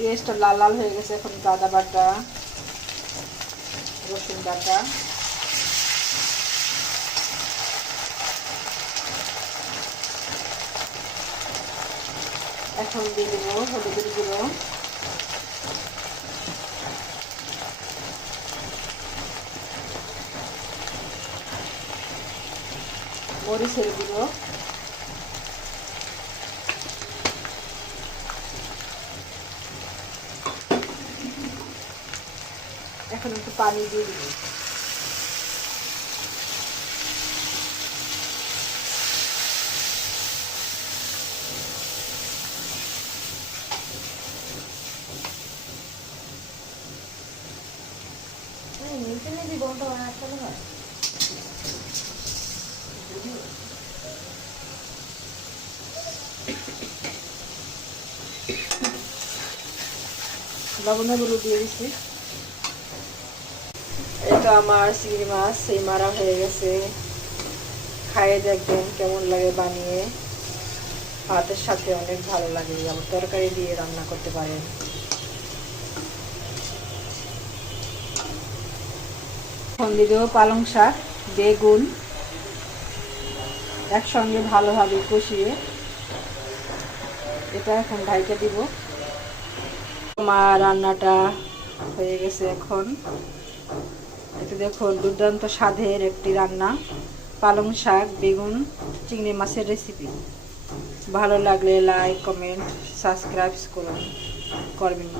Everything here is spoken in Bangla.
পেঁয়াজটা লাল লাল হয়ে গেছে। এখন আদা বাটা, রসুন বাটা, এখন দিয়ে দেবো হলুদের গুঁড়ো, মরিচের গুঁড়ো, এখন একটু পানি দিয়ে দিব। লবণের গুঁড়ো দিয়ে দিচ্ছি। এটা আমার চিংড়ি মাছ সেই মারা হয়ে গেছে। খাইয়ে দেখবেন কেমন লাগে বানিয়ে। ভাতের সাথে অনেক ভালো লাগে, আবার তরকারি দিয়ে রান্না করতে পারেন। এখন দিয়ে দেবো পালং শাক, বেগুন একসঙ্গে ভালোভাবে কষিয়ে এটা এখন ঢাইকে দিব। আমার রান্নাটা হয়ে গেছে। এখন এটা দেখুন দুর্দান্ত স্বাদের একটি রান্না, পালং শাক, বেগুন, চিংড়ি মাছের রেসিপি। ভালো লাগলে লাইক, কমেন্ট, সাবস্ক্রাইব করবেন।